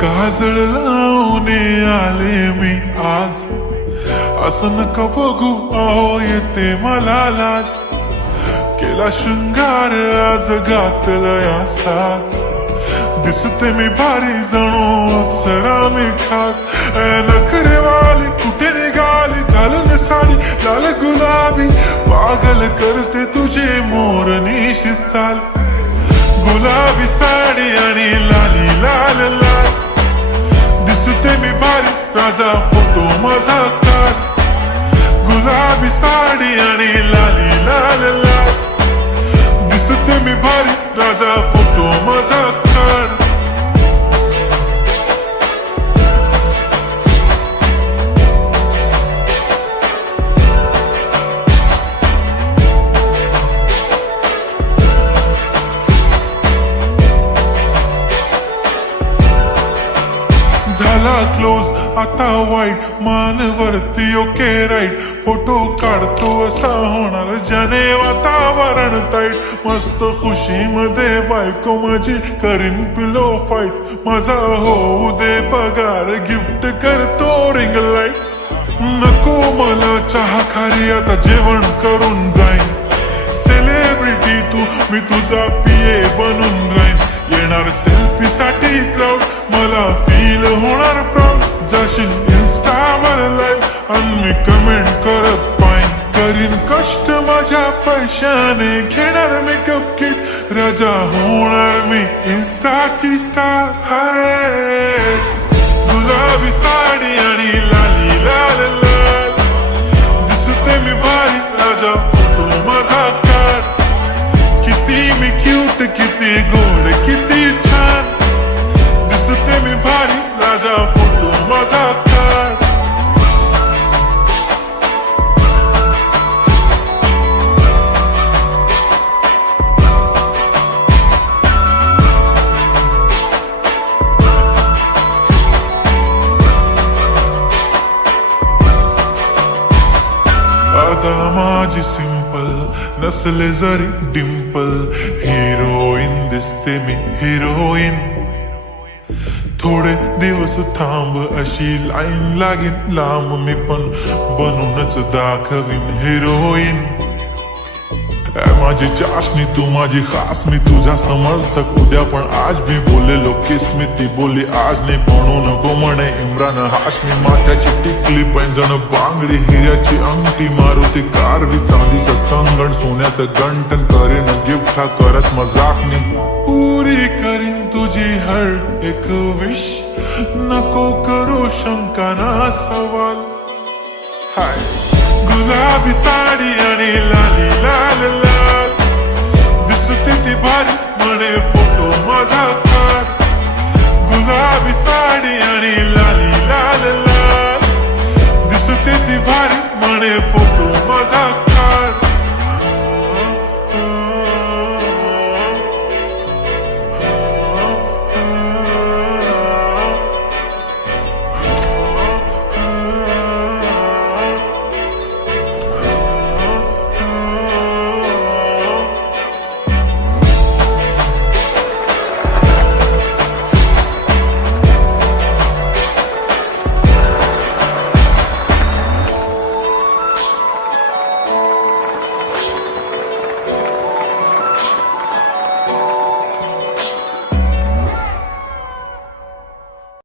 काजळ लावून आले मी आज, असं नका बघू अहो येते मला लाज. केला शृंगार आज घातलाय असाच, दिसते मी भारी जणू अप्सरा मी खास. नखरेवाली कुठे निघाली घालून साडी लाल गुलाबी, पागल करते तुझे मोरनीशी चाल. गुलाबी साडी आणि लाली लाल लाल, दिसते मी भारी राजा फोटो माझा काढ. गुलाबी साडी आणि लाली लाल लाल, दिसते मी भारी राजा फोटो माझा काढ. झाला क्लोज आता वाईट, मानवरती ओके राईट. फोटो काढतो असा होणार ज्याने वातावरण ताईट. मस्त खुशी मध्ये बायको माझी करीन पिलो फाईट. माझा होऊ दे पगार गिफ्ट करतो रिंग लाईट. नको मला चहा खारी आता जेवण करून जाईन. सेलिब्रिटी तू मी तुझा पिये बनून राहीन. येणार सेल्फी साठी क्राऊड मला फील होणार प्राऊड. जाशील इन्स्टावर लाईव्ह आणि मी कमेंट करत पाईन. करीन कष्ट माझ्या पैशाने घेणार मेकअप किट. राजा होणार मी इन्स्टाची स्टार. हाय गुलाबी साडी आणि लाली लाल लाल, दिसते मी भारी राजा फोटो माझा काढ. किती मी क्यूट किती गोड किती छान, दिसते मी भारी राजा फोटो माझा काढ. आता माझी सिंपल नसले जरी डिंपल, हिरोईन दिसते मी हिरोईन. थोडे दिवस थांब अशी लाईन लागेल लांब, मी पण बनूनच दाखवीन हिरोईन. माझी चाशनी तू माझी खास, मी तुझा समर्थक उद्या पण आज मी बोललेलो किस मी. ती बोलली आज नाही म्हणू नको म्हणे इम्रान हाशमी. माथ्याची टिकली पैंजण बांगडी हिऱ्याची अंगठी, मारुती कारवी चांदीचं कंगण सोन्याचं गंटन. करीन गिफ्ट हा करत मजाकनी. पुरी करीन तुझी हर एक विश, नको करू शंका ना सवाल. हाय गुलाबी साडी आणि लाली लाल लाल, दिसते ती भारी म्हणे फोटो माझा काढ. गुलाबी साडी आणि लाली लाल लाल, दिसते ती भारी म्हणे फोटो माझा